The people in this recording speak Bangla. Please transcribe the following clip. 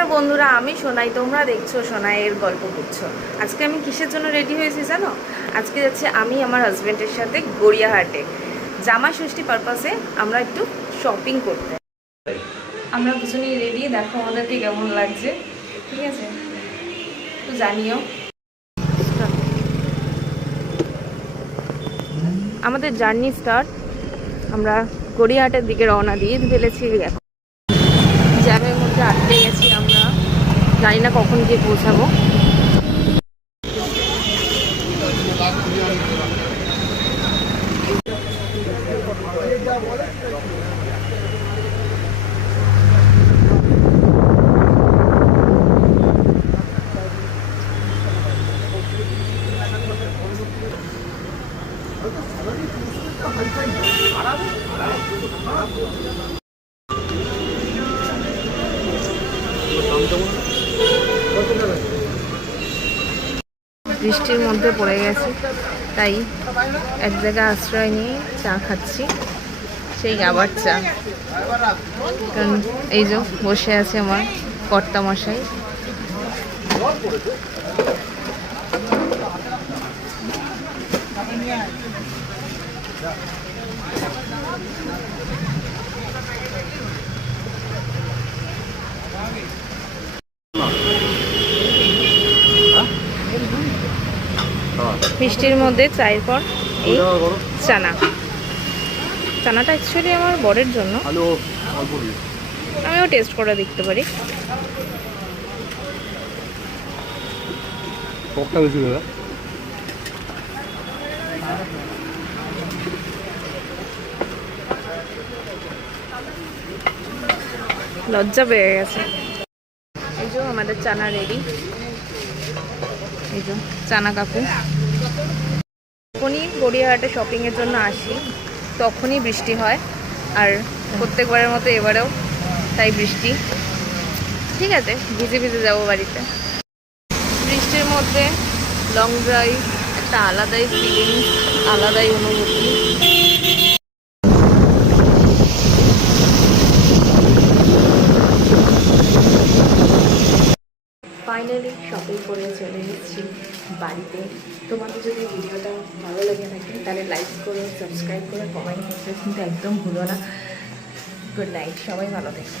নমস্কার বন্ধুরা, আমি সোনাই, তোমরা দেখছো সোনাইয়ের গল্প করছো। আজকে আমি কিসের জন্য রেডি হয়েছি জানো? আজকে যাচ্ছি আমি আমার হাজব্যান্ডের সাথে গড়িয়াহাটে জামাই ষষ্ঠী পারপাসে আমরা একটু শপিং করতে। আমরা দুজনেই রেডি, দেখো আমাদেরকে কেমন লাগছে, ঠিক আছে? তো জানিও। আমাদের জার্নি স্টার্ট, আমরা গড়িয়াহাটের দিকে রওনা দিয়ে ফেলেছি। এখন জ্যামের মধ্যে আটকে গেছি আমরা, জানি না কখন গিয়ে পৌঁছাবো। বৃষ্টির মধ্যে পড়ে গেছি, তাই এক জায়গায় আশ্রয় নিয়ে চা খাচ্ছি, সেই আবার চা। কারণ এই যে বসে আছে আমার কর্তা মশাই। বৃষ্টির মধ্যে চায়ের পর এই চানাটা অ্যাকচুয়ালি আমার বরের জন্য, আমিও টেস্ট করে দেখতে পারি। লজ্জা পেয়ে গেছে। এই যে আমাদের চানা রেডি, এই যে চানা কাকু। যখনই গড়িয়াহাটে শপিংয়ের জন্য আসি তখনই বৃষ্টি হয়, আর প্রত্যেকবারের মতো এবারেও তাই বৃষ্টি। ঠিক আছে, ভিজে ভিজে যাবো বাড়িতে। বৃষ্টির মধ্যে লং ড্রাইভ একটা আলাদাই ফিলিংস, আলাদাই অনুভূতি। ফাইনালি শপিং করে চলে এসেছি বাড়িতে। তোমাদের যদি ভিডিওটা ভালো লেগে থাকে তাহলে লাইক করো, সাবস্ক্রাইব করো, কমেন্ট করতে কিন্তু একদম ভুলো না। গুড নাইট, সবাই ভালো থেকো।